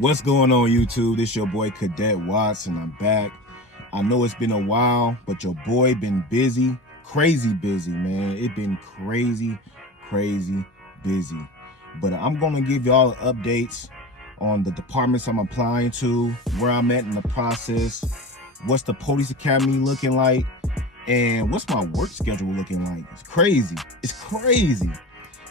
What's going on, YouTube? This your boy Cadet Watts, and I'm back. I know it's been a while, but your boy been busy, crazy busy, man. It been crazy busy. But I'm gonna give y'all updates on the departments I'm applying to, where I'm at in the process, what's the police academy looking like, and what's my work schedule looking like. It's crazy.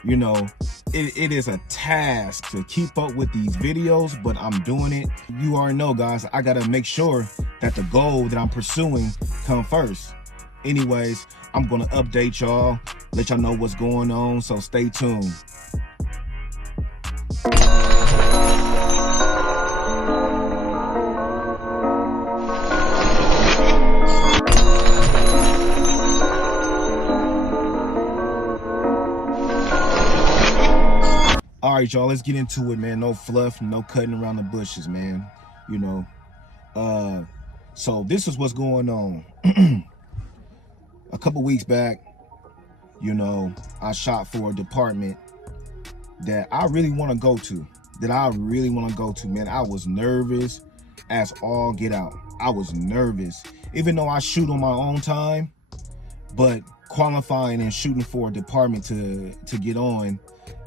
You know, it is a task to keep up with these videos, but I'm doing it. You already know, guys, I gotta make sure that the goal that I'm pursuing come first. Anyways, I'm gonna update y'all, let y'all know what's going on, so stay tuned. All right, y'all, let's get into it, man. No fluff, no cutting around the bushes, man. You know, so this is what's going on. A couple weeks back, you know, I shot for a department that I really want to go to, man. I was nervous as all get out. I was nervous, even though I shoot on my own time, but qualifying and shooting for a department to get on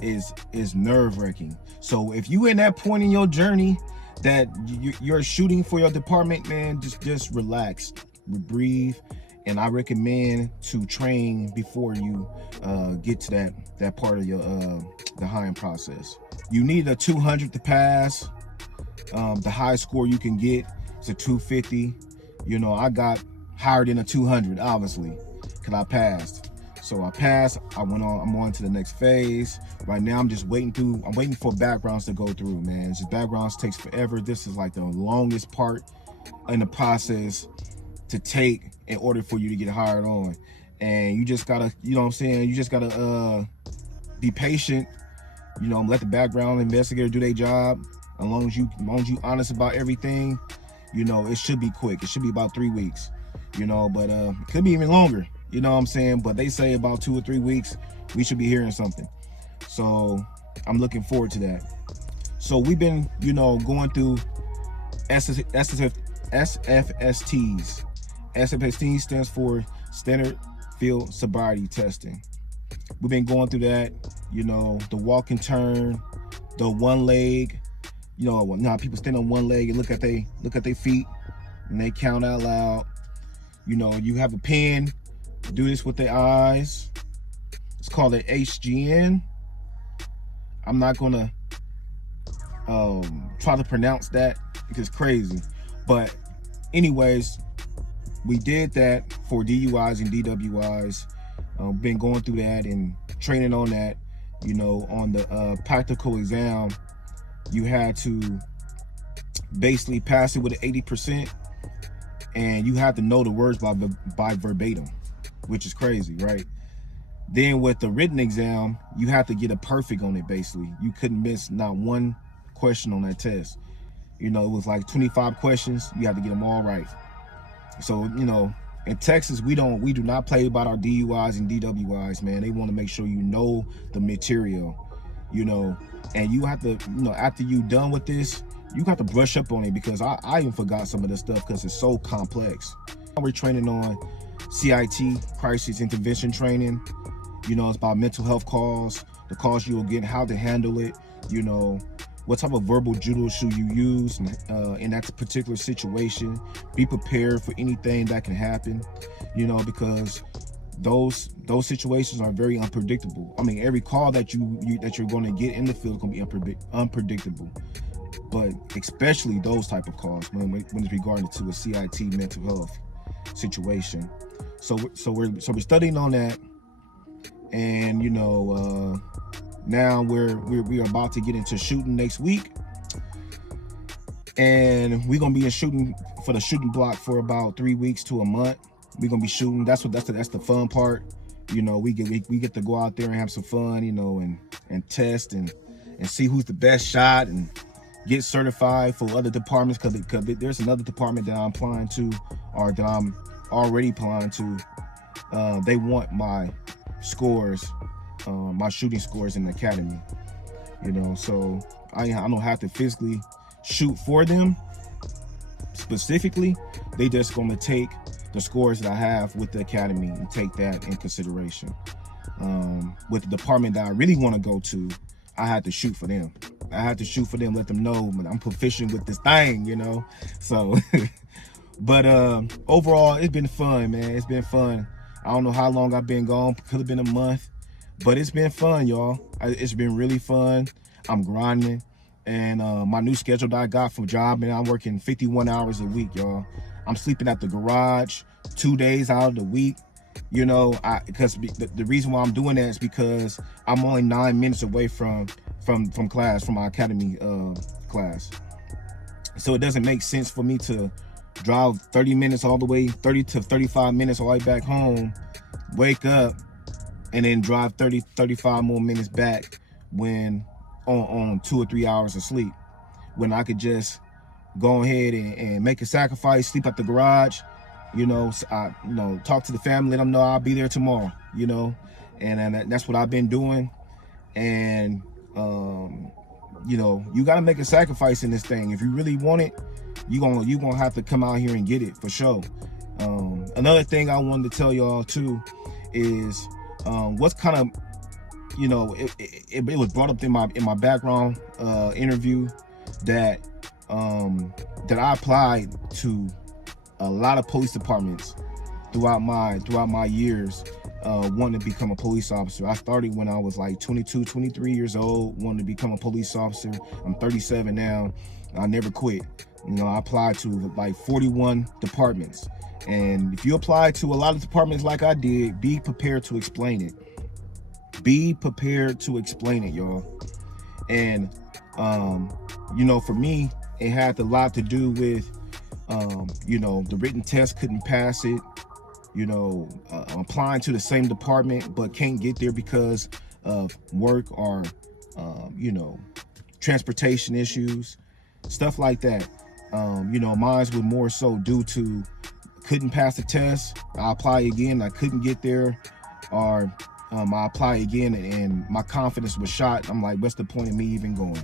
is nerve-wracking. So if you in that point in your journey that you're shooting for your department, man, just relax, breathe, and I recommend to train before you get to that part of your the hiring process. You need a 200 to pass. The highest score you can get is a 250. You know, I got higher than a 200, obviously, because I passed. So I passed, I'm on to the next phase. Right now, I'm waiting for backgrounds to go through, man. Just backgrounds takes forever. This is like the longest part in the process to take in order for you to get hired on. And you just gotta, you know what I'm saying? You just gotta be patient, you know, let the background investigator do their job. As long as you honest about everything, you know, it should be quick. It should be about 3 weeks, you know, but it could be even longer. You know what I'm saying? But they say about 2 or 3 weeks, we should be hearing something. So I'm looking forward to that. So we've been, you know, going through SFSTs. SFST stands for Standard Field Sobriety Testing. We've been going through that, you know, the walk and turn, the one leg. You know, now people stand on one leg and look at their feet and they count out loud. You know, you have a pen. Do this with their eyes. It's called an HGN. I'm not gonna try to pronounce that because it's crazy. But anyways, we did that for DUIs and DWIs. Been going through that and training on that. You know, on the practical exam, you had to basically pass it with an 80%, and you have to know the words by verbatim, which is crazy, right? Then with the written exam, you have to get a perfect on it, basically. You couldn't miss not one question on that test. You know, it was like 25 questions. You have to get them all right. So, you know, in Texas, we do not play about our DUIs and DWIs, man. They want to make sure you know the material, you know, and you have to, you know, after you done with this, you have to brush up on it, because I even forgot some of this stuff because it's so complex. We're training on CIT, crisis intervention training. You know, it's about mental health calls, the calls you will get, how to handle it, you know, what type of verbal judo should you use in that particular situation. Be prepared for anything that can happen, you know, because those situations are very unpredictable. I mean, every call that you're going to get in the field is going to be unpredictable, but especially those type of calls when it's regarding to a CIT mental health situation. So we're studying on that. And you know, now we are about to get into shooting next week, and we're gonna be shooting for the shooting block for about 3 weeks to a month. We're gonna be shooting. That's the fun part. You know, we get to go out there and have some fun, you know, and test and see who's the best shot and get certified for other departments, because there's another department that I'm applying to, or that I'm already applying to. They want my scores, my shooting scores in the academy, you know, so I don't have to physically shoot for them specifically, they just gonna take the scores that I have with the academy and take that in consideration. With the department that I really want to go to, I had to shoot for them. I had to shoot for them, let them know I'm proficient with this thing, you know. So, but overall, it's been fun, man. It's been fun. I don't know how long I've been gone. Could have been a month, but it's been fun, y'all. It's been really fun. I'm grinding, and my new schedule that I got for job, man, I'm working 51 hours a week, y'all. I'm sleeping at the garage 2 days out of the week. You know, because the reason why I'm doing that is because I'm only 9 minutes away from class, from my academy class. So it doesn't make sense for me to drive 30 minutes all the way, 30 to 35 minutes all the way back home, wake up, and then drive 30, 35 more minutes back when on 2 or 3 hours of sleep, when I could just go ahead and make a sacrifice, sleep at the garage, you know, talk to the family, let them know I'll be there tomorrow, you know, and that's what I've been doing. And, you know, you got to make a sacrifice in this thing. If you really want it, you're gonna have to come out here and get it for sure. Another thing I wanted to tell y'all too is what's kind of, you know, it was brought up in my background interview that I applied to a lot of police departments throughout my years wanting to become a police officer. I started when I was like 22, 23 years old, wanting to become a police officer. I'm 37 now. I never quit. You know, I applied to like 41 departments. And if you apply to a lot of departments like I did, be prepared to explain it. Be prepared to explain it, y'all. And, you know, for me, it had a lot to do with, you know, the written test, couldn't pass it. You know, I'm applying to the same department, but can't get there because of work or, you know, transportation issues, stuff like that. You know, mine was more so due to couldn't pass the test. I apply again, I couldn't get there, or I apply again and my confidence was shot. I'm like, what's the point of me even going,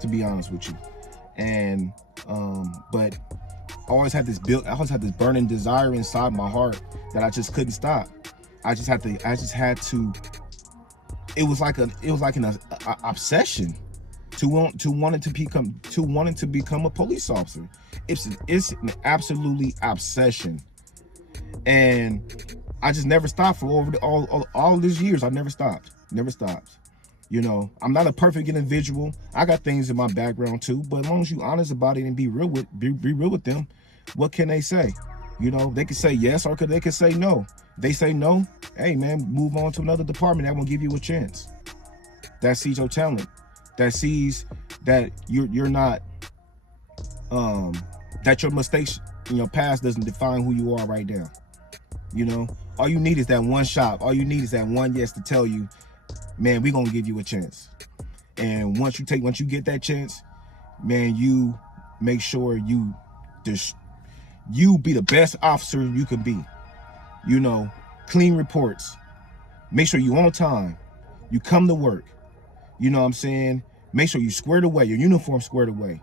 to be honest with you? And but I always had this burning desire inside my heart that I just couldn't stop. I just had to. It was like an obsession to wanting to become a police officer. It's an absolutely obsession, and I just never stopped for over all these years. I never stopped. You know, I'm not a perfect individual. I got things in my background too, but as long as you honest about it and be real with them, what can they say? You know, they could say yes or they could say no. If they say no, hey man, move on to another department that will give you a chance. That sees your talent. That sees that you're not that your mistakes in your past doesn't define who you are right now. You know, all you need is that one shot. All you need is that one yes to tell you, man, we're gonna give you a chance. And once you get that chance, man, you make sure you be the best officer you can be. You know, clean reports. Make sure you on time. You come to work. You know what I'm saying? Make sure you squared away, your uniform squared away.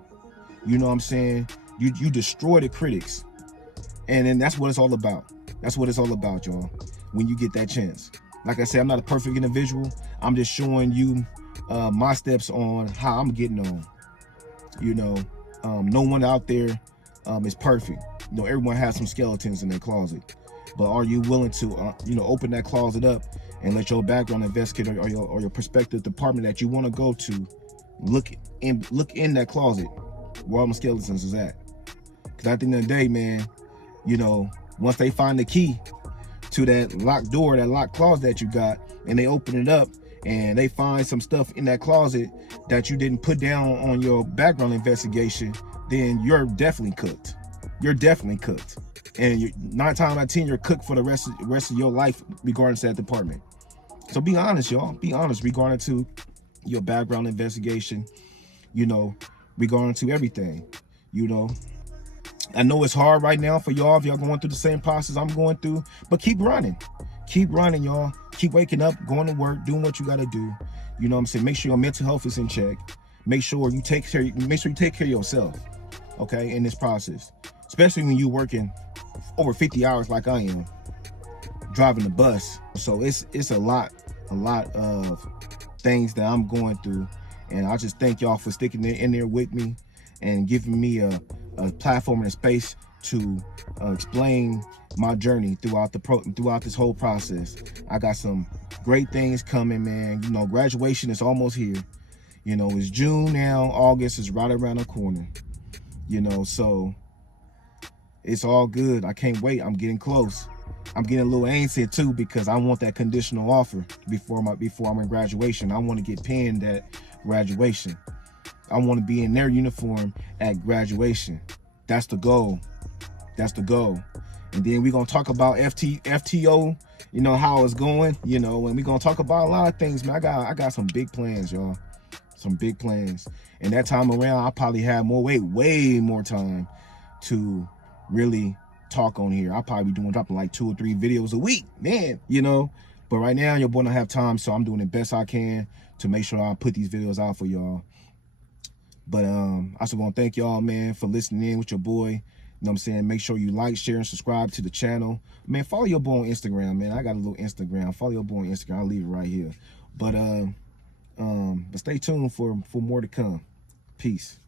You know what I'm saying? You destroy the critics. And then that's what it's all about. That's what it's all about, y'all, when you get that chance. Like I said, I'm not a perfect individual. I'm just showing you my steps on how I'm getting on. You know, no one out there is perfect. You know, everyone has some skeletons in their closet. But are you willing to, you know, open that closet up and let your background investigator or your prospective department that you want to go to look in that closet where all the skeletons is at? Because at the end of the day, man, you know, once they find the key to that locked door, that locked closet that you got, and they open it up and they find some stuff in that closet that you didn't put down on your background investigation, then you're definitely cooked. You're definitely cooked. And 9 times out of 10, you're cooked for the rest of your life regarding to that department. So be honest, y'all. Be honest regarding to your background investigation, you know, regarding to everything, you know. I know it's hard right now for y'all if y'all going through the same process I'm going through, but keep running. Keep running, y'all. Keep waking up, going to work, doing what you got to do. You know what I'm saying? Make sure your mental health is in check. make sure you take care of yourself, okay, in this process, especially when you're working over 50 hours like I am, driving the bus. So it's a lot of things that I'm going through, and I just thank y'all for sticking in there with me and giving me a platform and a space to explain my journey throughout this whole process. I got some great things coming, man. You know, graduation is almost here. You know, it's June now. August is right around the corner. You know, so it's all good. I can't wait. I'm getting close. I'm getting a little antsy too because I want that conditional offer before I'm in graduation. I want to get pinned at graduation. I want to be in their uniform at graduation. That's the goal. That's the goal. And then we're going to talk about FTO, you know, how it's going, you know, and we're going to talk about a lot of things, man. I got some big plans, y'all. Some big plans. And that time around, I'll probably have way more time to really talk on here. I'll probably be dropping like 2 or 3 videos a week, man, you know. But right now, your boy don't have time, so I'm doing the best I can to make sure I put these videos out for y'all. But I also want to thank y'all, man, for listening in with your boy. You know what I'm saying? Make sure you like, share, and subscribe to the channel. Man, follow your boy on Instagram, man. I got a little Instagram. Follow your boy on Instagram. I'll leave it right here. But stay tuned for more to come. Peace.